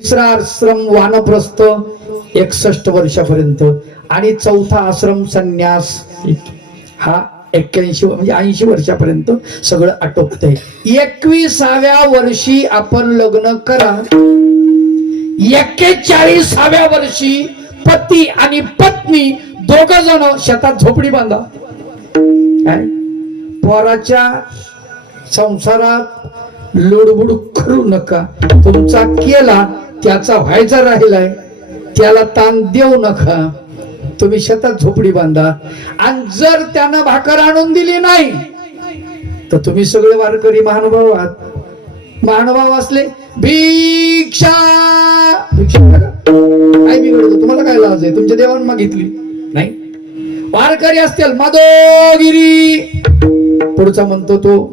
तिसरा आश्रम वानप्रस्थ 61 वर्षापर्यंत आणि चौथा आश्रम संन्यास हा 81 म्हणजे 80 वर्षापर्यंत सगळं आटोपतंय. 21व्या वर्षी आपण लग्न करा. 41व्या वर्षी पती आणि पत्नी दोघ जण शेतात झोपडी बांधा. काय पोराच्या संसारात लुडबुड करू नका. तुमचा केला त्याचा व्हायचा राहिलाय त्याला ताण देऊ नका. तुम्ही शेतात झोपडी बांधा. आणि जर त्यानं भाकर आणून दिली नाही तर तुम्ही सगळे वारकरी महानुभाव आहात. महानुभाव असले भिक्षा भिक्षा काय बिघडतं तुम्हाला? काय लाज आहे? तुमच्या देवानं मागितली नाही. वारकरी असतील माधोगिरी पुढचा म्हणतो तो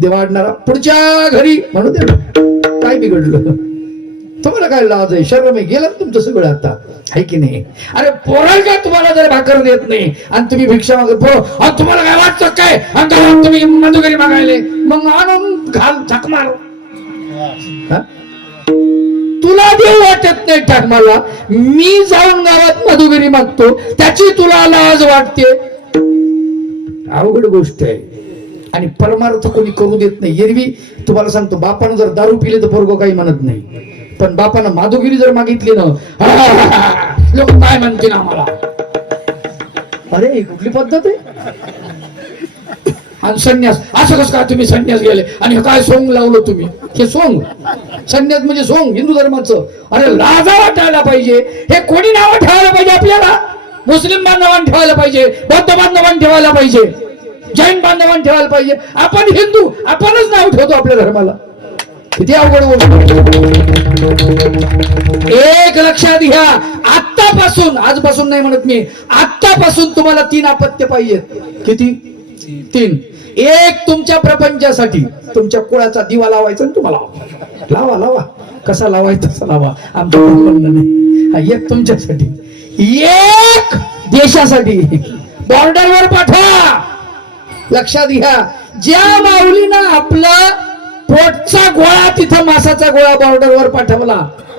देवाडणारा पुढच्या घरी म्हणू दे. काय बिघडलं? तुम्हाला काय लाज आहे? शर्म आहे? गेलं तुमचं सगळं आता आहे की नाही? अरे पोराल का तुम्हाला जर भाकर देत नाही आणि तुम्ही भिक्षा मागत तुम्हाला काय वाटतं काय? तुम्ही मधुगिरी मागायले मग आणून घाल झक मार. तुला देव वाटत नाही टाक मला. मी जाऊन गावात मधुगिरी मागतो त्याची तुला लाज वाटते. अवघड गोष्ट आहे. आणि परमार्थ कोणी करू देत नाही. एरवी तुम्हाला सांगतो बापानं जर दारू पिले तर पोरगं काही म्हणत नाही. पण बापानं माधुगिरी जर मागितली ना लोक काय म्हणतील आम्हाला? अरे कुठली पद्धत आहे? आणि संन्यास असं कसं काय तुम्ही संन्यास गेले आणि काय सोंग लावलं तुम्ही? हे सोंग संन्यास म्हणजे सोंग हिंदू धर्माचं. अरे लाजा वाटायला पाहिजे. हे कोणी नावं ठेवायला पाहिजे आपल्याला? मुस्लिम बांधवांनी ठेवायला पाहिजे, बौद्ध बांधवांनी ठेवायला पाहिजे, जैन बांधवांनी ठेवायला पाहिजे. आपण हिंदू आपणच नाव ठेवतो आपल्या धर्माला. किती अवघड गोष्ट. एक लक्षात घ्या. आत्तापासून आजपासून नाही म्हणत मी, आत्तापासून तुम्हाला 3 अपत्य पाहिजेत. किती? 3. एक तुमच्या प्रपंचासाठी तुमच्या कुळाचा दिवा लावायचा तुम्हाला. लावा लावा कसा लावायचा तसा लावा. आमचं म्हणणं नाही. एक तुमच्यासाठी, एक देशासाठी बॉर्डरवर पाठवा. लक्षात घ्या. ज्या माऊलीनं आपला पोटचा गोळा तिथं मासाचा गोळा बॉर्डरवर पाठवला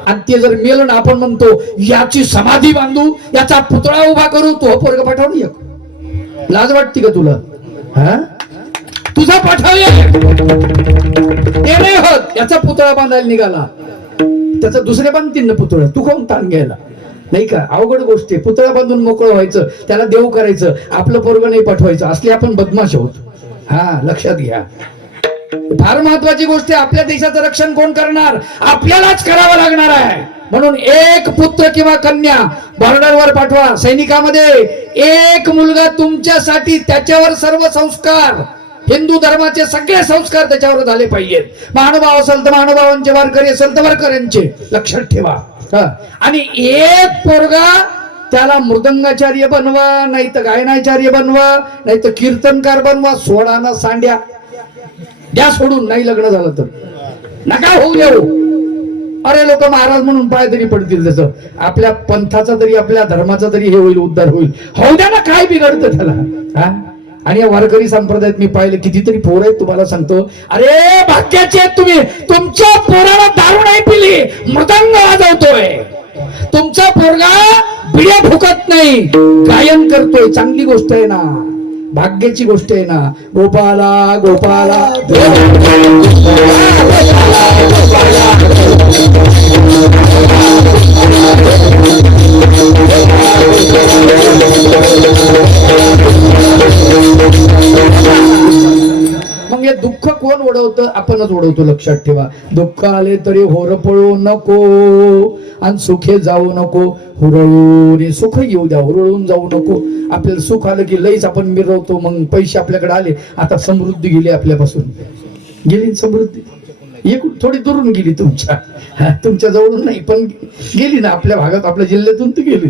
आणि ते जर मेलं ना आपण म्हणतो याची समाधी बांधू, याचा पुतळा उभा करू. तो पोरग पाठवलं एक. लाज वाटते का तुला? हा तुझा पाठवले ते नाही होत. याचा पुतळा बांधायला निघाला त्याचा दुसरे बांधतील ना पुतळा. तू कोण ताण घ्यायला नाही का? अवघड गोष्ट आहे. पुतळा बांधून मोकळं व्हायचं, त्याला देव करायचं, आपलं पोरग नाही पाठवायचं. असले आपण बदमाश आहोत. हा लक्षात घ्या. फार महत्वाची गोष्ट आहे. आपल्या देशाचं रक्षण कोण करणार? आपल्यालाच करावं लागणार आहे. म्हणून एक पुत्र किंवा कन्या बॉर्डरवर पाठवा. सैनिकामध्ये एक मुलगा तुमच्यासाठी, त्याच्यावर सर्व संस्कार हिंदू धर्माचे सगळे संस्कार त्याच्यावर झाले पाहिजेत. महानुभाव असेल तर महानुभावांचे, वारकरी असेल तर वारकऱ्यांचे. लक्षात ठेवा. आणि एक पोरगा त्याला मृदंगाचार्य बनवा, नाही तर गायनाचार्य बनवा, नाही तर कीर्तनकार बनवा. सोडा ना सांड्या द्या सोडून. नाही लग्न झालं तर नका होऊ देऊ. अरे लोक महाराज म्हणून पाय तरी पडतील. त्याचं आपल्या पंथाचा तरी आपल्या धर्माचा तरी हे होईल, उद्धार होईल. होऊ द्या ना. काय बिघडतं त्याला? हा. आणि या वारकरी संप्रदायात मी पाहिलं कितीतरी पोर आहेत. तुम्हाला सांगतो, अरे भाग्याचे आहेत तुम्ही. तुमच्या पोराला दारू नाही पिली, मृदंग वाजवतोय. तुमचा पोरगा बिड्या फुकत नाही, गायन करतोय. चांगली गोष्ट आहे ना, भाग्याची गोष्ट आहे ना. गोपाला गोपाला मग हे दुःख कोण ओढवतं? आपणच ओढवतो. लक्षात ठेवा. दुःख आले तरी होरपळू नको आणि सुखे जाऊ नको. हुरळून सुख येऊ द्या, हुरळून जाऊ नको. आपल्याला सुख आलं की लईच आपण मिरवतो. मग पैसे आपल्याकडे आले, आता समृद्धी गेली आपल्यापासून. गेली समृद्धी. एक थोडी दुरून गेली तुमच्या जवळून नाही पण गेली ना. आपल्या भागात, आपल्या जिल्ह्यातून ती गेली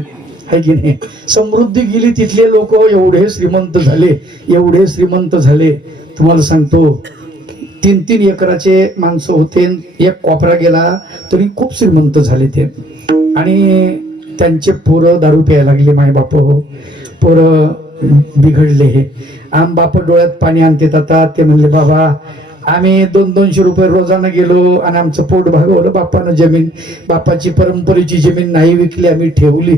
आहे की नाही? समृद्धी गेली. तिथले लोक एवढे श्रीमंत झाले, एवढे श्रीमंत झाले. तुम्हाला सांगतो 3-3 एकराचे माणसं होते. एक कोपरा गेला तरी खूप श्रीमंत झाले ते. आणि त्यांचे पोरं दारू प्यायला लागले. माय बाप पोरं बिघडले. आम बाप डोळ्यात पाणी आणते. आता ते म्हणले बाबा आम्ही 200-200 रुपये रोजानं गेलो आणि आमचं पोट भागवलं. बापानं जमीन, बापाची परंपरेची जमीन नाही विकली, आम्ही ठेवली.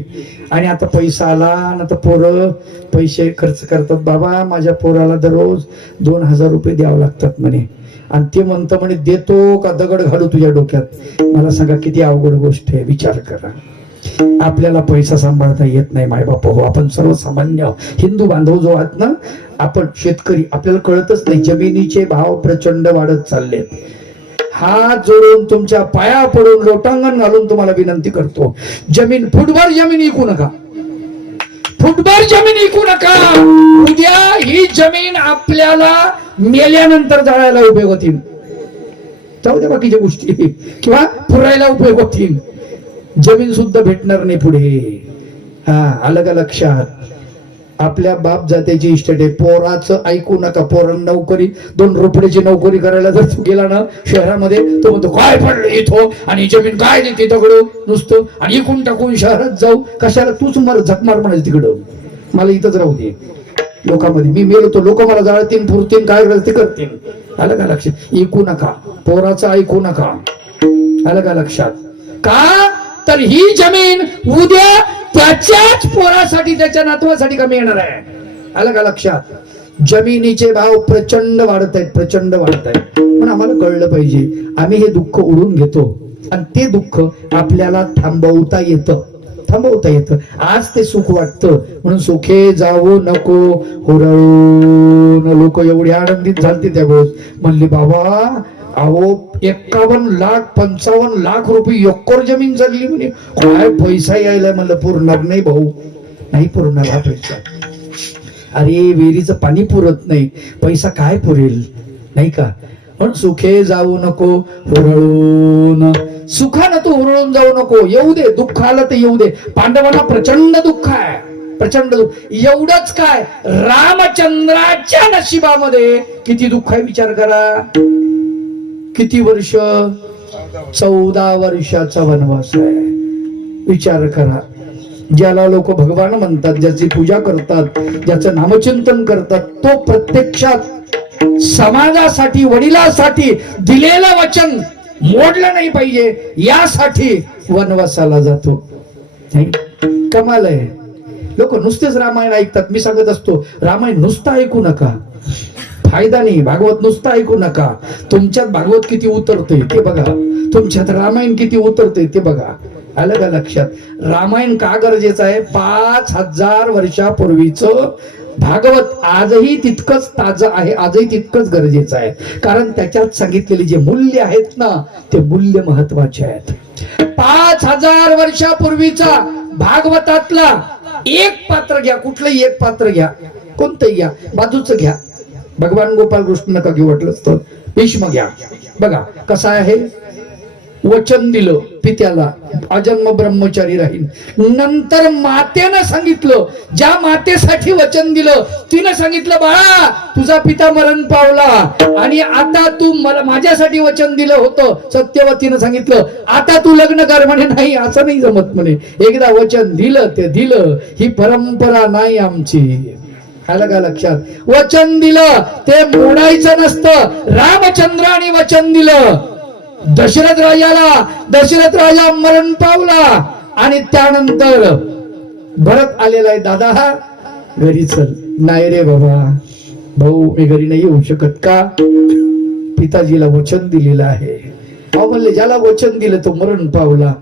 आणि आता पैसा आला आणि आता पोरं पैसे खर्च करतात. बाबा माझ्या पोराला दररोज 2000 रुपये द्यावं लागतात म्हणे. आणि ते म्हणतं म्हणे देतो का दगड घालू तुझ्या डोक्यात. मला सांगा किती अवघड गोष्ट आहे, विचार करा. आपल्याला पैसा सांभाळता येत नाही मायबाप हो. आपण सर्वसामान्य हिंदू बांधव जो आहात ना, आपण शेतकरी, आपल्याला कळतच नाही. जमिनीचे भाव प्रचंड वाढत चाललेत. हात जोडून तुमच्या पाया पडून लोटांगण घालून तुम्हाला विनंती करतो, जमीन फुटभर जमीन विकू नका, फुटभर जमीन विकू नका. उद्या ही जमीन आपल्याला मेल्यानंतर जाळायला उपयोग होतील. जाऊ द्या बाकीच्या गोष्टी, किंवा पुरायला उपयोग होतील. जमीन सुद्धा भेटणार नाही पुढे. हा, आलं का लक्षात? आपल्या बाप जात्याची इस्टेट आहे. पोराचं ऐकू नका. पोरांना नोकरी, 2 रुपयाची नोकरी करायला जर तू गेला ना शहरामध्ये, तो म्हणतो काय पडलं इथं आणि जमीन काय देते दगडं नुसतं, आणि इकून टाकून शहरात जाऊ कशाला, तूच मला झकमार म्हणायचं तिकडं, मला इथंच राहू दे लोकांमध्ये. मी मेलो तो लोक मला जाळतील पुरतील, काय करायचं ते करतील. आलं का लक्षात? ऐकू नका, पोराचं ऐकू नका. आलं का लक्षात? का तर ही जमीन उद्या त्याच्याच पोरासाठी, त्याच्या नातवासाठी कमी येणार आहे. आलं का लक्षात? जमिनीचे भाव प्रचंड वाढत आहेत, प्रचंड वाढत आहेत. पण आम्हाला कळलं पाहिजे, आम्ही हे दुःख ओढून घेतो आणि ते दुःख आपल्याला थांबवता येतं, थांबवता येतं. आज ते सुख वाटतं म्हणून सुखे जाऊ नको हुरळून. लोक एवढी आनंदित झालते त्यावेळेस, म्हणले बाबा अहो 51 लाख 55 लाख रुपये एकर जमीन चालली म्हणे. काय पैसा यायला. म्हणलं पुरणार नाही भाऊ, नाही पुरणार हा पैसा. अरे विहिरीचं पाणी पुरत नाही, पैसा काय पुरेल, नाही का? पण सुखे जाऊ नको हुरळून. सुखानं तू हुरळून जाऊ नको. येऊ दे, दुःख आलं तर येऊ दे. पांडवांना प्रचंड दुःख आहे, प्रचंड दुःख. एवढंच काय, रामचंद्राच्या नशिबामध्ये किती दुःख आहे विचार करा. किती वर्ष? 14 वर्षाचा वनवास आहे. विचार करा. ज्याला लोक भगवान म्हणतात, ज्याची पूजा करतात, ज्याचं नामचिंतन करतात, तो प्रत्यक्षात समाजासाठी, वडिलांसाठी दिलेलं वचन मोडलं नाही पाहिजे यासाठी वनवासाला जातो. कमाल आहे. लोक नुसतेच रामायण ऐकतात. मी सांगत असतो, रामायण नुसतं ऐकू नका, फायदा नाही. भागवत नुसतं ऐकू नका. तुमच्यात भागवत किती उतरते ते बघा, तुमच्यात रामायण किती उतरते ते बघा. आलं का लक्षात? रामायण का गरजेचं आहे? 5000 वर्षापूर्वीचं भागवत आजही तितकंच ताजं आहे, आजही तितकंच गरजेचं आहे. कारण त्याच्यात सांगितलेले जे मूल्य आहेत ना, ते मूल्य महत्वाचे आहेत. 5000 वर्षापूर्वीचा भागवतातला एक पात्र घ्या, कुठलंही एक पात्र घ्या, कोणतंही घ्या, बाजूचं घ्या. भगवान गोपाल कृष्ण नका घेऊ, वाटलंच तर भीष्म घ्या. बघा कसं आहे, वचन दिलं पित्याला, अजन्म ब्रह्मचारी राहील. नंतर मातेनं सांगितलं, ज्या मातेसाठी वचन दिलं तिनं सांगितलं, बाळा तुझा पिता मरण पावला आणि आता तू मला माझ्यासाठी वचन दिलं होतं. सत्यवतीनं सांगितलं, आता तू लग्न कर म्हणे. नाही, असं नाही जमत म्हणे. एकदा वचन दिलं ते दिलं. ही परंपरा नाही आमची. आलं का लक्षात? वचन दिलं ते मोडायचं नसतं. रामचंद्राने वचन दिलं दशरथ राजाला, दशरथ राजा मरण पावला आणि त्यानंतर भरत आलेला आहे, दादा घरी चल. नाही रे बाबा, भाऊ मी घरी नाही येऊ शकत. का? पिताजीला वचन दिलेलं आहे. अहो म्हणले, ज्याला वचन दिलं तो मरण पावला,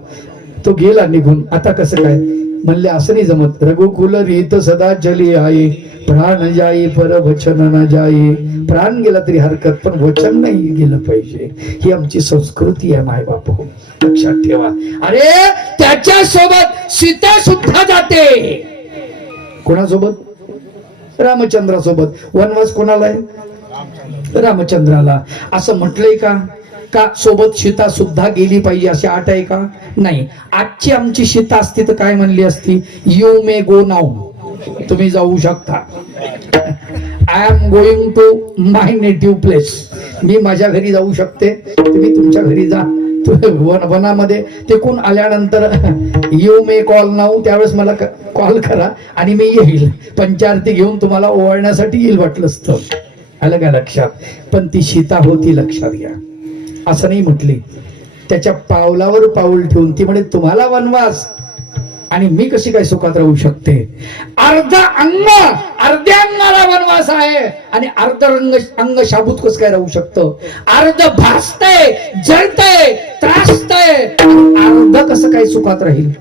तो गेला निघून, आता कसं काय? म्हणले असं नाही जमत. रघुकुल रीत सदा चली आहे, प्राण जाई पर वचन न जाई. प्राण गेला तरी हरकत, पण वचन नाही गेलं पाहिजे. ही आमची संस्कृती आहे माय बाप, लक्षात ठेवा. अरे त्याच्या सोबत सीता सुद्धा जाते. कोणासोबत? रामचंद्रासोबत. वनवास कोणाला आहे? रामचंद्राला. असं म्हटलंय का का सोबत सीता सुद्धा गेली पाहिजे अशी आट आहे का? नाही. आजची आमची सीता असती तर काय म्हणली असती? यू मे गो नाऊ, तुम्ही जाऊ शकता. I am going to my native place, मी माझ्या घरी जाऊ शकते, तुम्ही तुमच्या घरी जा. वनामध्ये टिकून आल्यानंतर यू मे कॉल नाऊ, त्यावेळेस मला कॉल करा आणि मी येईल. पंचारती घेऊन तुम्हाला ओवाळण्यासाठी येईल वाटलं असतं. आलं का लक्षात? पण ती सीता होती, लक्षात घ्या. असं नाही म्हटली, त्याच्या पावलावर पाऊल ठेवून ती म्हणे तुम्हाला वनवास आणि मी कशी काय सुखात राहू शकते? अर्ध्या अंगाला वनवास आहे आणि अर्ध अंग शाबूत कसं काय राहू शकतं? अर्ध भासतय, जळतय, त्रासतय, अर्ध कसं काय सुखात राहील?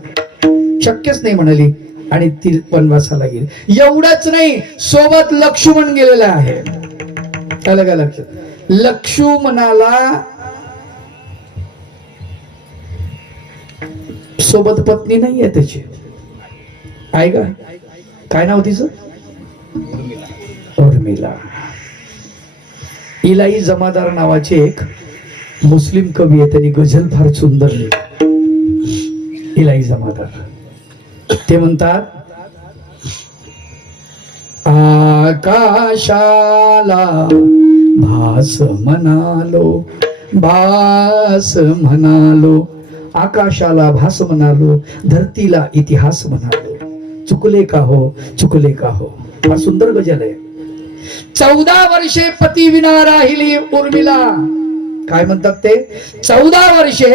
शक्यच नाही म्हणाली आणि ती वनवासाला गेली. एवढंच नाही, सोबत लक्ष्मण गेलेला आहे. आलं का लक्षात? लक्ष्मणाला सोबत पत्नी नाहीये त्याची, आहे का? काय नाव तिचं? उर्मिला. इलाई जमादार नावाचे एक मुस्लिम कवी आहे, त्यांनी गझल फार सुंदर लिहिली. इलाई जमादार ते म्हणतात, आकाशाला भास म्हणालो, भास म्हणालो, आकाशाला भास म्हणालो, धरतीला इतिहास म्हणालो, चुकले का हो, चुकले का हो. हा सुंदर गजल आहे. 14 वर्षे पती विना राहिली उर्मिला. काय म्हणतात ते? 14 वर्षे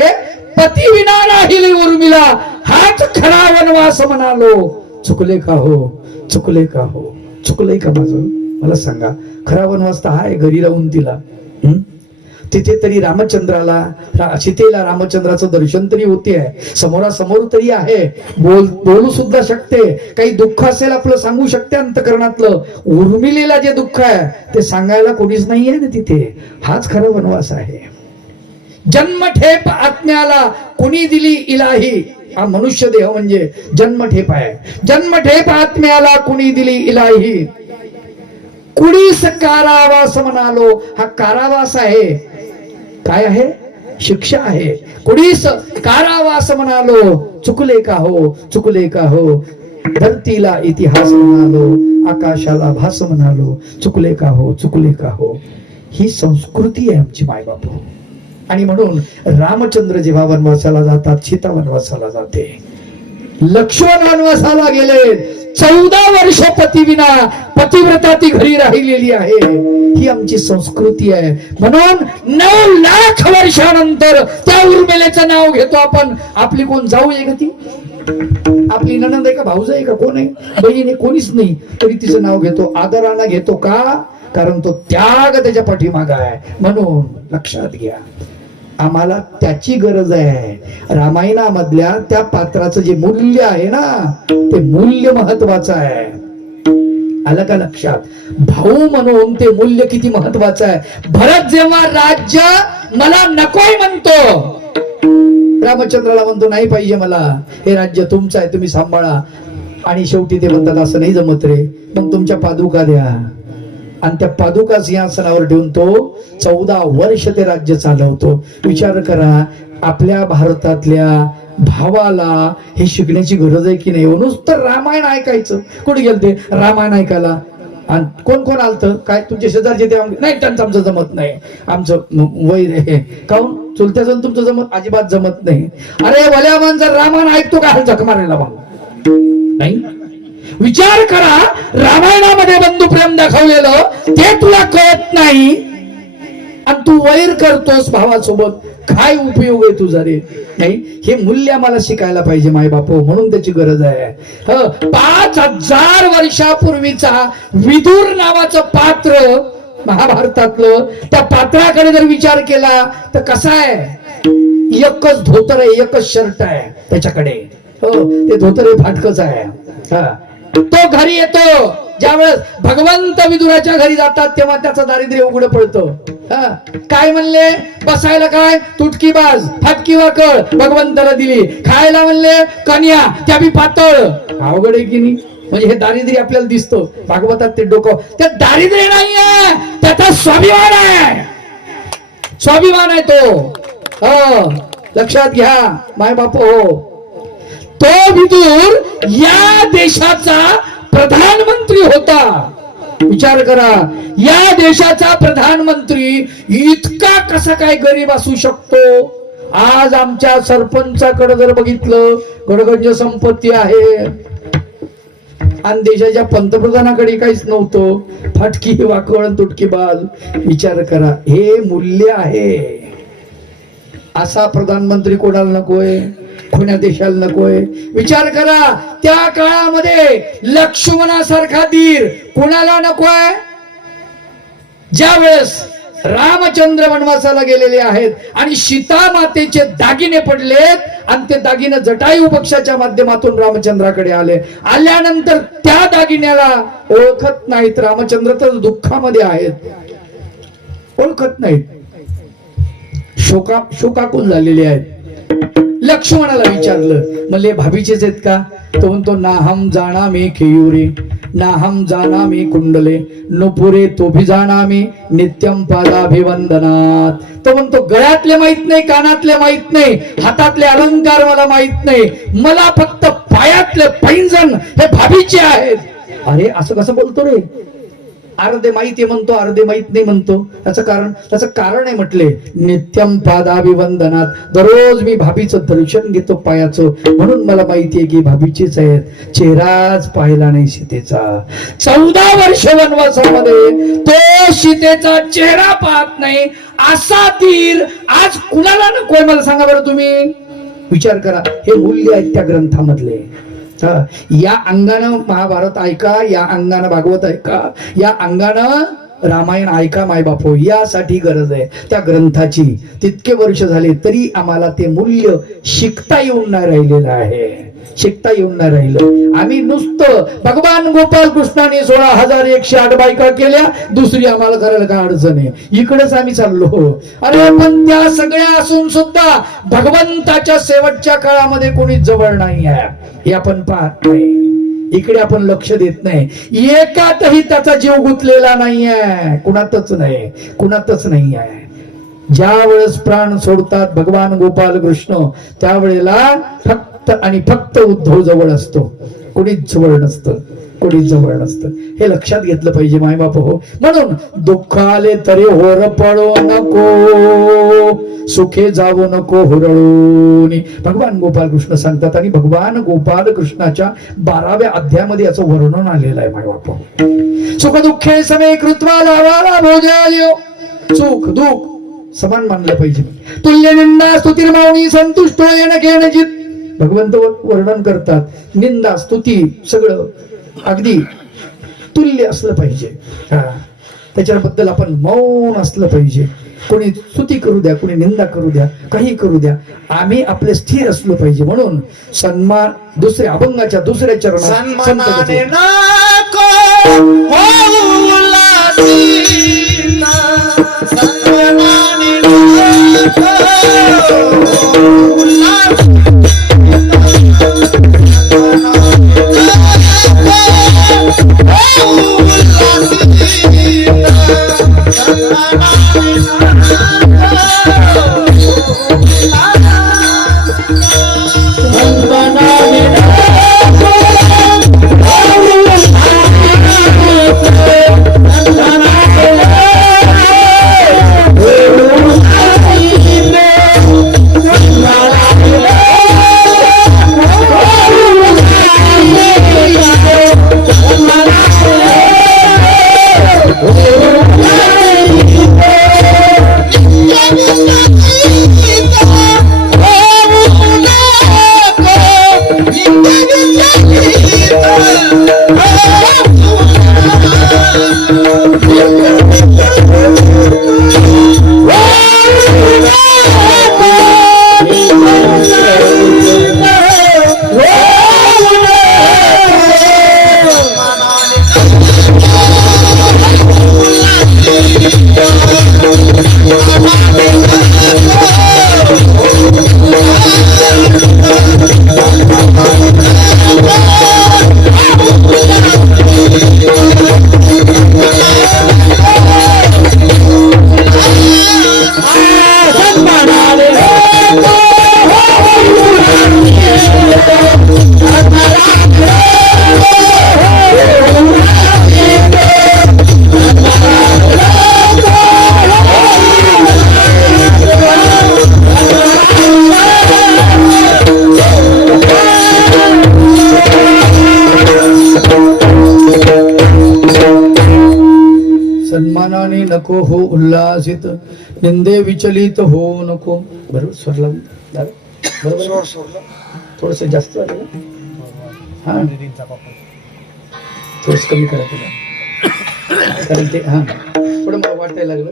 पती विना राहिली उर्मिला, हाच खरा वनवास म्हणालो, चुकले का हो, चुकले का हो. चुकलंय का माझं? मला सांगा. खरा वनवास तर हाय, घरी राहून तिला. तिथे तरी रामचंद्राला, सीतेला रामचंद्राचं दर्शन तरी होते आहे, समोरासमोर तरी आहे, बोलू सुद्धा शकते, काही दुःख असेल आपलं सांगू शकते अंतकरणातलं. उर्मिलेला जे दुःख आहे ते सांगायला कोणीच नाहीये ना तिथे. हाच खरा वनवास आहे. जन्मठेप आत्म्याला कुणी दिली इलाही. हा मनुष्य देह म्हणजे जन्मठेप आहे. जन्मठेप आत्म्याला कुणी दिली इलाही, कुणीस कारावास म्हणालो. हा कारावास आहे. काय आहे? शिक्षा आहे. कुणीस कारावास म्हणालो, चुकले का हो, चुकले का हो. धरतीला इतिहास म्हणालो, आकाशाला भास म्हणालो, चुकले का हो, चुकले का हो. ही संस्कृती आहे आमची मायबाप. आणि म्हणून रामचंद्र जेव्हा वनवासाला जातात, सीता वनवासाला जाते, लक्ष्मण वनवासाला गेले. 14 वर्ष पती विना, पतिव्रता ती घरी राहिलेली आहे. ही आमची संस्कृती आहे. म्हणून 9 लाख वर्षानंतर त्या उर्मिलेचं नाव घेतो आपण. आपली कोण जाऊ आहे का ती? आपली नणंद आहे का, भाऊज आहे का, कोण आहे, बहीण आहे, कोणीच नाही, तरी तिचं नाव घेतो. आदरानं घेतो. का? कारण तो त्याग त्याच्या पाठीमागा आहे. म्हणून लक्षात घ्या, आम्हाला त्याची गरज आहे. रामायणामधल्या त्या पात्राचं जे मूल्य आहे ना, ते मूल्य महत्वाचं आहे. आलं का लक्षात? भाऊ म्हणून ते मूल्य किती महत्वाचं आहे. भरत जेव्हा राज्य मला नकोय म्हणतो, रामचंद्राला म्हणतो नाही पाहिजे मला, हे राज्य तुमचं आहे, तुम्ही सांभाळा. आणि शेवटी ते म्हणतात असं नाही जमत रे, मग तुमच्या पादुका द्या. आणि त्या पादुका सिंहासनावर ठेवून तो 14 वर्ष ते राज्य चालवतो. विचार करा, आपल्या भारतातल्या भावाला हे शिकण्याची गरज आहे की नाही? नुसतं रामायण ऐकायचं. कुठे गेलते रामायण ऐकायला? आणि कोण कोण आलतं? काय तुमचे शेजारचे ते नाही, त्यांचं आमचं जमत नाही, आमचं वैर आहे. काऊन? चुलत्याचं तुमचं जमत अजिबात जमत नाही. अरे भल्या माणसं रामायण ऐकतो का झक मारायला? मग नाही. विचार करा, रामायणामध्ये बंधुप्रेम दाखवलेलं ते तुला कळत नाही आणि तू वैर करतोस भावासोबत. काय उपयोग आहे तुझा रे? नाही, हे मूल्य आम्हाला शिकायला पाहिजे माय बापू. म्हणून त्याची गरज आहे. 5000 वर्षापूर्वीचा विदुर नावाचं पात्र महाभारतातलं, त्या पात्राकडे जर विचार केला तर कसा आहे? एकच धोतर आहे, एकच शर्ट आहे त्याच्याकडे. ते धोतर हे फाटकच आहे. तो घरी येतो, ज्यावेळेस भगवंत विदुराच्या घरी जातात तेव्हा त्याचं दारिद्र्य उघडं पडतं. काय म्हणले? बसायला काय? तुटकी बाज, फाटकी वाकळ भगवंताला दिली. खायला म्हणले कन्या, त्या बी पातळ. अवघड आहे की नाही? म्हणजे हे दारिद्र्य आपल्याला दिसतं. भागवतात ते डोकं, ते दारिद्र्य नाहीये, त्याचा स्वाभिमान आहे. स्वाभिमान आहे तो. लक्षात घ्या माय बाप हो. तो विदुर या देशाचा प्रधानमंत्री होता. विचार करा, या देशाचा प्रधानमंत्री इतका कसा काय गरीब असू शकतो? आज आमच्या सरपंचाकडे जर बघितलं, गडगंज संपत्ती आहे, आणि देशाच्या पंतप्रधानाकडे काहीच नव्हतं. फाटकी वाकवण तुटकी बाल. विचार करा, हे मूल्य आहे. असा प्रधानमंत्री कोणाला नकोय? कोण्या देशाला नकोय? विचार करा, त्या काळामध्ये लक्ष्मणासारखा धीर कोणाला नकोय? ज्या वेळेस रामचंद्र वनवासाला गेलेले आहेत आणि सीता मातेचे दागिने पडलेत आणि ते दागिने जटायू पक्षाच्या माध्यमातून रामचंद्राकडे आले. आल्यानंतर त्या दागिन्याला ओळखत नाहीत. रामचंद्र तर दुःखामध्ये आहेत, ओळखत नाहीत, शोकाकुल झालेले आहेत. लक्ष्मणाला विचारलं, मले भाभीचेच आहेत का? तो म्हणतो, नाहम जाणा मी केयुरे, नाहम जाणा मी कुंडले, नुपुरे तो भी जाणा मी नित्यम पादाभिवंदनात. तो म्हणतो, गळ्यातले माहित नाही, कानातले माहित नाही, हातातले अलंकार मला माहित नाही, मला फक्त पायातले पैंजण हे भाभीचे आहेत. अरे असं कसं बोलतो रे? अर्धे माहिती म्हणतो, अर्धे माहित नाही म्हणतो. त्याचं कारण आहे म्हटले, नित्यम पादाभिवंदनात, दररोज मी भाभीचं दर्शन घेतो पायाचं, म्हणून मला माहितीये की भाभीचेच आहेत. चेहराच पाहिला नाही सीतेचा. 14 वर्ष वनवासामध्ये तो सीतेचा चेहरा पाहत नाही. असा धीर आज कुणाला नकोय? मला सांगा बरं तुम्ही. विचार करा, हे मूल्य आहेत त्या ग्रंथामधले. या अंगानं महाभारत ऐका, या अंगानं भागवत ऐका, या अंगानं रामायण ऐका मायबापो. यासाठी गरज आहे त्या ग्रंथाची. तितके वर्ष झाले तरी आम्हाला ते मूल्य शिकता येऊन नाही राहिलेलं आहे, शिकता येऊन नाही राहिलं. आम्ही नुसतं भगवान गोपाल कृष्णाने 16,108 बायका केल्या, दुसरी आम्हाला करायला काय अडचण आहे, इकडेच आम्ही चाललो. अरे पण त्या सगळ्या असून सुद्धा भगवंताच्या शेवटच्या काळामध्ये कोणी जवळ नाही आहे, हे आपण पाहत नाही. इकडे आपण लक्ष देत नाही. एकातही त्याचा जीव गुंतलेला नाहीये, कुणातच नाही, कुणातच नाही आहे. ज्या वेळेस प्राण सोडतात भगवान गोपाल कृष्ण, त्यावेळेला फक्त आणि फक्त उद्धव जवळ असतो, कोणीच जवळ नसतं, कोणीच जवळ नसतं. हे लक्षात घेतलं पाहिजे मायबाप हो. म्हणून दुःख आले तरी होर पडू नको, सुखे जाऊ नको हुरळून, भगवान गोपाल कृष्ण सांगतात. आणि भगवान गोपाल कृष्णाच्या 12व्या अध्यायामध्ये याचं वर्णन आलेलं आहे मायबाप. सुख दुःखे समे कृत्वा लावाला भोजाल्यो. सुख दुःख समान मानलं पाहिजे. तुल्य निंदा स्तुती मावणी संतुष्ट येणं घेणं जित. भगवंत वर्णन करतात, निंदा स्तुती सगळं अगदी तुल्य असलं पाहिजे. त्याच्याबद्दल आपण मौन असलं पाहिजे. कोणी स्तुती करू द्या, कोणी निंदा करू द्या, काही करू द्या, आम्ही आपले स्थिर असलो पाहिजे. म्हणून सन्मान दुसऱ्या अभंगाच्या दुसऱ्या चरणात नको हो उल्हासित, निंदे विचलित हो नको. बरोबर स्वर लावून दादा? बरोबर थोडस जास्त झालं ना? हा थोडस कमी करा तुला, कारण ते हा थोडं मला वाटायला लागलं.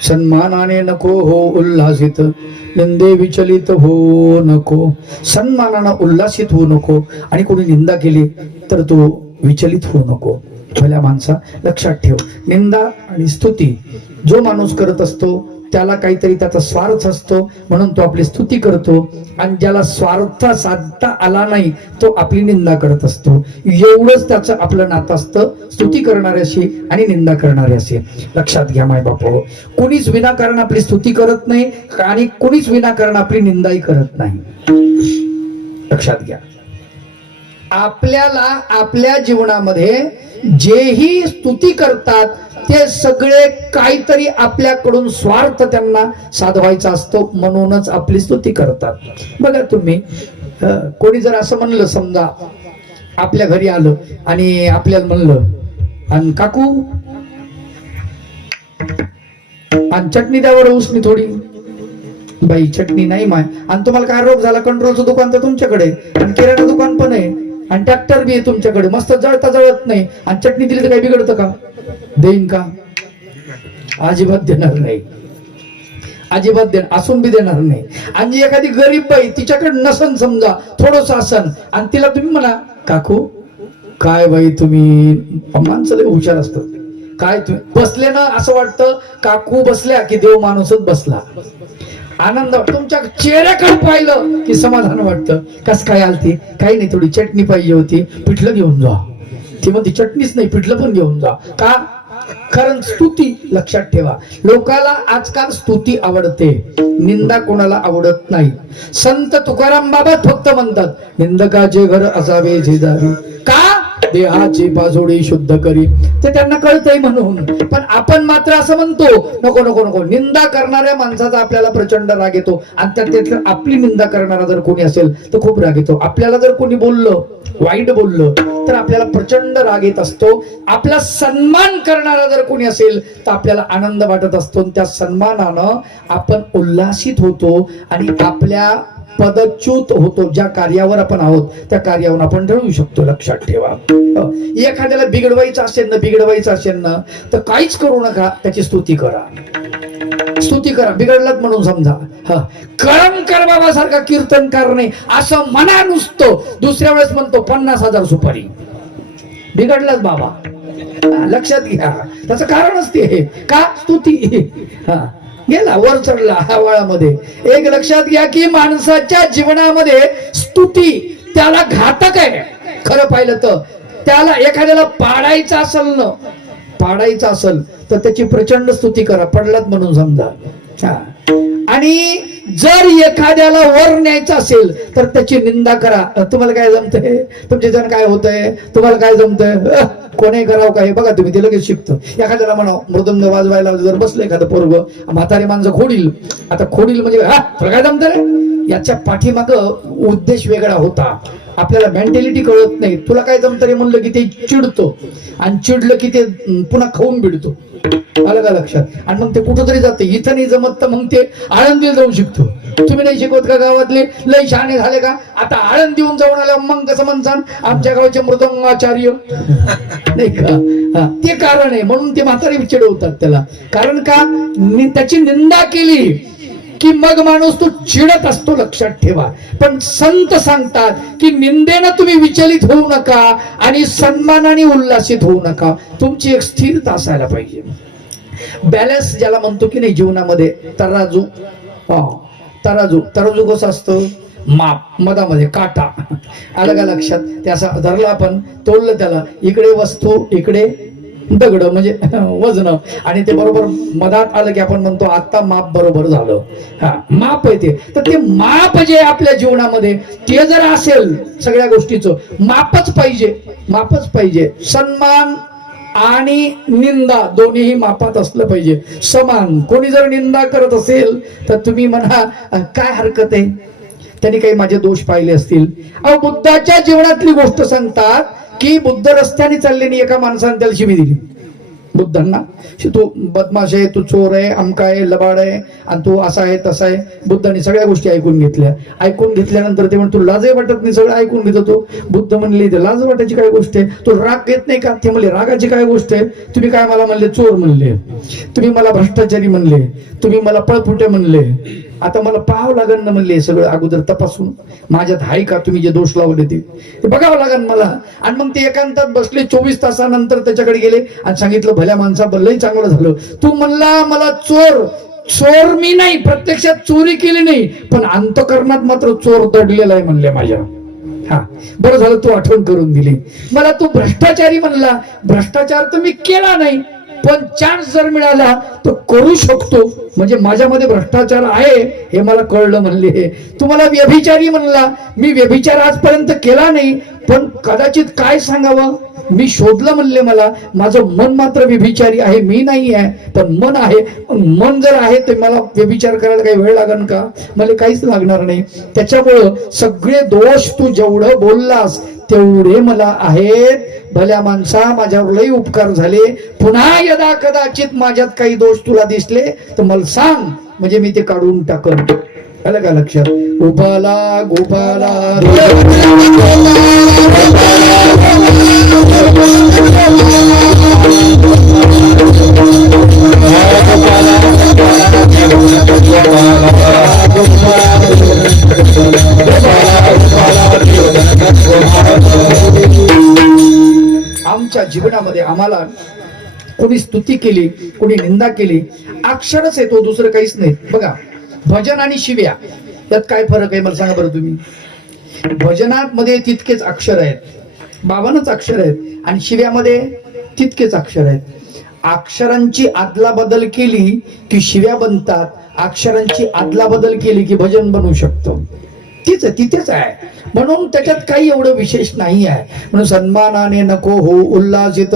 सन्मानाने नको हो उल्हासित, निंदे विचलित हो नको. सन्मानानं उल्हासित होऊ नको, आणि कोणी निंदा केली तर तो विचलित होऊ नको. भल्या माणसा लक्षात ठेव, निंदा आणि स्तुती जो माणूस करत असतो त्याला काहीतरी त्याचा स्वार्थ असतो, म्हणून तो आपली स्तुती करतो. आणि ज्याला स्वार्थ साधता आला नाही तो आपली निंदा करत असतो. एवढंच त्याचं आपलं नातं असतं, स्तुती करणाऱ्याशी आणि निंदा करणाऱ्याशी. लक्षात घ्या माय बापो, कोणीच विनाकारण आपली स्तुती करत नाही आणि कोणीच विनाकारण आपली निंदाही करत नाही. लक्षात घ्या, आपल्याला आपल्या जीवनामध्ये जेही स्तुती करतात ते सगळे काहीतरी आपल्याकडून स्वार्थ त्यांना साधवायचा असतो, म्हणूनच आपली स्तुती करतात. बघा तुम्ही, कोणी जर असं म्हणलं, समजा आपल्या घरी आलं आणि आपल्याला म्हणलं, आणि काकू आणि चटणी द्यावर उसनी थोडी. बाई चटणी नाही माय, आणि तुम्हाला काय रोग झाला, कंट्रोलचं दुकान तर तुमच्याकडे, आणि किराणा दुकान पण आहे, आणि ट्रॅक्टर बी आहे तुमच्याकडे, मस्त जळता जळत नाही, आणि चटणी दिली तर काही बिघडतं का? देईन का? अजिबात देणार नाही, अजिबात देणार, असून बी देणार नाही. आणि एखादी गरीब बाई तिच्याकडे नसन, समजा थोडस असन, आणि तिला तुम्ही म्हणा, काकू काय बाई तुम्ही, माणसं लय हुशार असतात, काय तुम्ही बसले ना, असं वाटतं काकू बसल्या की देव माणूसच बसला. आनंद तुमच्या चेहऱ्याकडे पाहिलं की समाधान वाटतं. कस काय आलती? काही नाही, थोडी चटणी पाहिजे होती, पिठलं घेऊन जा. ती म्हणते चटणीच नाही, पिठलं पण घेऊन जा. का? कारण स्तुती. लक्षात ठेवा, लोकाला आजकाल स्तुती आवडते, निंदा कोणाला आवडत नाही. संत तुकाराम बाबा फक्त म्हणतात, निंदकाचे घर असावे शेजारी, का? देहाची पाजोडी शुद्ध करी. ते त्यांना कळतंय म्हणून. पण आपण मात्र असं म्हणतो, नको नको नको. निंदा करणाऱ्या माणसाचा आपल्याला प्रचंड राग येतो, आणि त्यात आपली निंदा करणारा जर कोणी असेल तर खूप राग येतो. आपल्याला जर कोणी बोललं, वाईट बोललं, तर आपल्याला प्रचंड राग येत असतो. आपला सन्मान करणारा जर कोणी असेल तर आपल्याला आनंद वाटत असतो. त्या सन्मानानं आपण उल्हासित होतो आणि आपल्या पदच्युत होतो. ज्या कार्यावर आपण आहोत त्या कार्यावर आपण ठरवू शकतो. लक्षात ठेवा, एखाद्याला बिघडवायचं असेल ना तर काहीच करू नका, त्याची स्तुती करा. स्तुती करा, बिघडलात म्हणून समजा. कळमकर बाबासारखा कीर्तनकार नाही असं म्हणा नुसतं, दुसऱ्या वेळेस म्हणतो 50,000 सुपारी. बिघडलाच बाबा. लक्षात घ्या, त्याचं कारण असते का? स्तुती. गेला वर चढला हवाळामध्ये. एक लक्षात घ्या की माणसाच्या जीवनामध्ये स्तुती त्याला घातक आहे. खरं पाहिलं तर त्याला एखाद्याला पाडायचं असेल तर त्याची प्रचंड स्तुती करा, पडलात म्हणून समजा. आणि जर एखाद्याला वर न्यायचं असेल तर त्याची निंदा करा. तुम्हाला काय जमतंय? तुमच्या जण काय होतंय? तुम्हाला काय जमतंय? कोणी करावं काय? बघा तुम्ही, ते लगेच शिकतं. एखाद्याला म्हणावं, मृदंग वाजवायला जर बसलं एखादं पोरग, म्हातारी माणसं खोडील. आता खोडील म्हणजे तुला काय जमतंय? याच्या पाठीमाग उद्देश वेगळा होता. आपल्याला मेंटॅलिटी कळत नाही. तुला काय जमतं रे म्हणलं की ते चिडतो, आणि चिडलं की ते पुन्हा खाऊन बिडतो. आलं का लक्षात? आणि मग ते कुठंतरी जाते. इथं नाही जमत तर मग ते आळंदीला जाऊन शिकतो. तुम्ही नाही शिकवत का गावातले? लय शहाणे झाले का? आता आळंदी येऊन जाऊन आल्या मग कसं म्हणसान आमच्या गावचे मृदंगाचार्य नाही का? ते कारण आहे, म्हणून ते म्हातारी चिडवतात त्याला. कारण का? त्याची निंदा केली की मग माणूस तो चिडत असतो. लक्षात ठेवा. पण संत सांगतात की निंदेनं तुम्ही विचलित होऊ नका आणि सन्मानाने उल्हासित होऊ नका. तुमची एक स्थिरता असायला पाहिजे. बॅलन्स ज्याला म्हणतो की नाही जीवनामध्ये, तराजू. तराजू कसं असतं? माप, मधामध्ये काटा. आलं का लक्षात? ते असं धरलं आपण, तोडलं त्याला, इकडे वस्तू इकडे दगड म्हणजे वजन, आणि ते बरोबर मधात आलं की आपण म्हणतो आता माप बरोबर झालं. माप आहे ते. तर ते माप जे आपल्या जीवनामध्ये ते जर असेल, सगळ्या गोष्टीचं मापच पाहिजे. सन्मान आणि निंदा दोन्हीही मापात असलं पाहिजे, समान. कोणी जर निंदा करत असेल तर तुम्ही म्हणा काय हरकत आहे, त्यांनी काही माझे दोष पाहिले असतील. अहो, बुद्धाच्या जीवनातली गोष्ट सांगतात की बुद्ध रस्त्याने चालल्याने एका माणसाने त्याला शिवी दिली बुद्धांना, तू बदमाश आहे, तू चोर आहे, अमका आहे, लबाड आहे, आणि तू असा आहे तसा आहे. बुद्धांनी सगळ्या गोष्टी ऐकून घेतल्या. ऐकून घेतल्यानंतर ते म्हणतो लाजही वाटत नाही, सगळं ऐकून घेत होतो. बुद्ध म्हणले लाज वाटायची काय गोष्ट आहे, तो राग येत नाही का? ते म्हणले रागाची काय गोष्ट आहे, तुम्ही काय मला म्हणले चोर म्हणले, तुम्ही मला भ्रष्टाचारी म्हणले, तुम्ही मला पळपुटे म्हणले, आता मला पाहावं लागेल ना म्हणले सगळं अगोदर तपासून माझ्यात आहे का, तुम्ही जे दोष लावले ते बघावं लागेल मला. आणि मग ते एकांतात बसले. 24 तासानंतर त्याच्याकडे गेले आणि सांगितलं भल्या माणसा भलंही चांगलं झालं, तू म्हणला मला चोर मी नाही, प्रत्यक्षात चोरी केली नाही, पण अंतकरणात मात्र चोर दडलेला आहे म्हणले माझ्या. हा बरं झालं तू आठवण करून दिली मला. तू भ्रष्टाचारी म्हणला, भ्रष्टाचार तर मी केला नाही, पण चान्स जर मिळाला तर करू शकतो, म्हणजे माझ्यामध्ये भ्रष्टाचार आहे हे मला कळलं म्हणले. तुम्हाला व्यभिचारी म्हणला, मी व्यभिचार आजपर्यंत केला नाही, पण कदाचित काय सांगावं, मी शोधलं म्हणले मला, माझं मन मात्र व्यभिचारी आहे, मी नाही आहे, पण मन आहे. मन जर आहे तर मला व्यभिचार करायला काही वेळ लागेल का? मला काहीच लागणार नाही. त्याच्यामुळं सगळे दोष तू जेवढं बोललास तेवढे मला आहेत. भल्या माणसा माझ्यावर लई उपकार झाले, पुन्हा यदा कदाचित माझ्यात काही दोष तुला दिसले तर मला सांग, म्हणजे मी ते काढून टाकन. आलं का लक्षात? गोपाला गोपाला आमच्या जीवनामध्ये आम्हाला कोणी स्तुती केली, कोणी निंदा केली, अक्षरच येतो, दुसरं काहीच नाही. बघा, भजन आणि शिव्या यात काय फरक आहे मला सांगा बरं तुम्ही. भजनात मध्ये तितकेच अक्षर आहेत, 52 अक्षर आहेत, आणि शिव्यामध्ये तितकेच अक्षर आहेत. अक्षरांची आदला बदल केली की शिव्या बनतात, अक्षरांची आदला बदल केली की भजन बनवू शकतो. तिथेच आहे, म्हणून त्याच्यात काही एवढं विशेष नाही आहे. म्हणून सन्मानाने नको हो उल्हासित,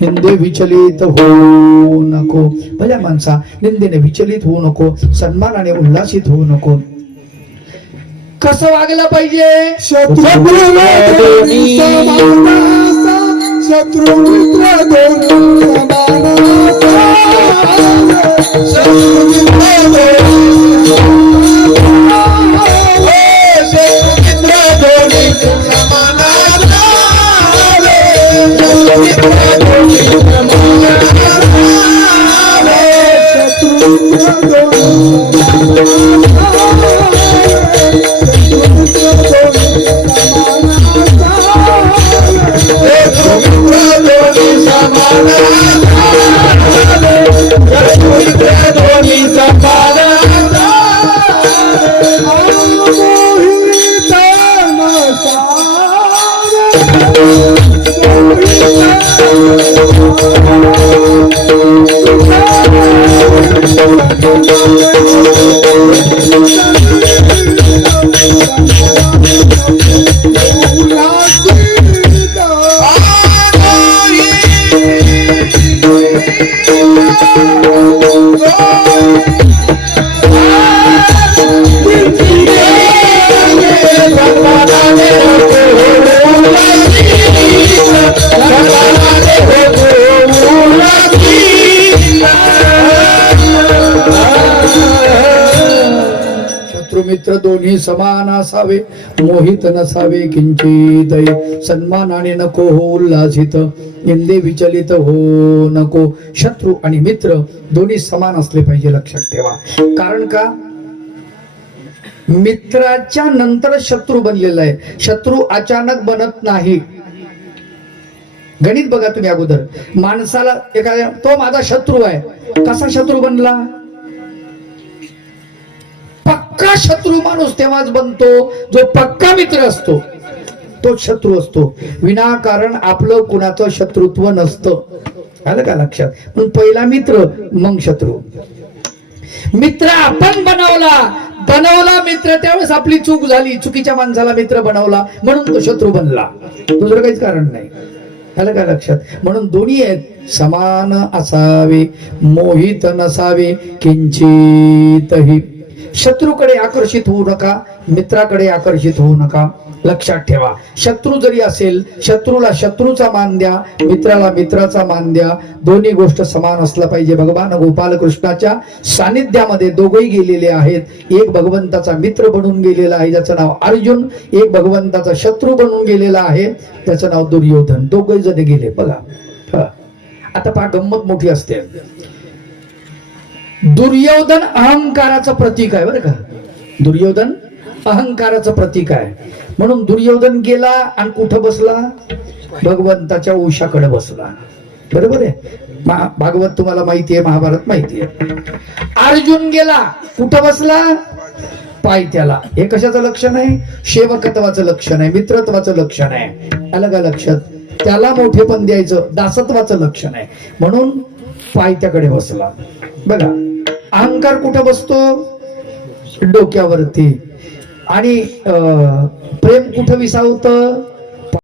निंदे विचलित हो नको. भल्या माणसा निंदेने विचलित होऊ नको, सन्मानाने उल्हासित होऊ नको. कसं वागलं पाहिजे? शत्रु मित्र दोन्ही समान असावे, मोहित नसावे किंचित. सन्मानाने नको हो उल्हासित, निंदे विचलित हो नको. शत्रू आणि मित्र दोन्ही समान असले पाहिजे, लक्षात ठेवा. कारण का? मित्राच्या नंतर शत्रू बनलेला आहे, शत्रू अचानक बनत नाही. गणित बघा तुम्ही अगोदर. माणसाला एखाद्या, तो माझा शत्रू आहे, कसा शत्रू बनला? पक्का शत्रू माणूस तेव्हाच बनतो जो पक्का मित्र असतो, तो शत्रू असतो. विनाकारण आपलं कुणाचं शत्रुत्व नसतं. आलं का लक्षात? पण पहिला मित्र मग शत्रू. मित्र आपण बनवला मित्र, त्यावेळेस आपली चूक झाली, चुकीच्या माणसाला मित्र बनवला म्हणून तो शत्रू बनला, दुसरं काहीच कारण नाही. आलं का लक्षात? म्हणून दोन्ही आहेत, समान असावे, मोहित नसावे किंचितही. शत्रूकडे आकर्षित होऊ नका, मित्राकडे आकर्षित होऊ नका. लक्षात ठेवा, शत्रू जरी असेल, शत्रूला शत्रूचा मान द्या, मित्राला मित्राचा मान द्या. दोन्ही गोष्ट समान असला पाहिजे. भगवान गोपाल कृष्णाच्या सानिध्यामध्ये दोघेही गेलेले आहेत. एक भगवंताचा मित्र बनून गेलेला आहे ज्याचं नाव अर्जुन, एक भगवंताचा शत्रू बनून गेलेला आहे त्याचं नाव दुर्योधन. दोघे जण गेले बघा. आता पहा, गंमत मोठी असते. दुर्योधन अहंकाराचं प्रतीक आहे बरं का. दुर्योधन अहंकाराचं प्रतीक आहे. म्हणून दुर्योधन गेला आणि कुठं बसला? भगवंताच्या उशाकडे बसला. बरोबर आहे. भागवत तुम्हाला माहिती आहे, महाभारत माहिती आहे. अर्जुन गेला, कुठं बसला? पायथ्याला. हे कशाचं लक्षण आहे? सेवकत्वाचं लक्षण आहे, मित्रत्वाचं लक्षण आहे. आलं का लक्षात? त्याला मोठेपण द्यायचं, दासत्वाचं लक्षण आहे. म्हणून पायथ्याकडे बसला. बघा, अहंकार कुठं बसतो? डोक्यावरती. आणि प्रेम कुठं विसावतं?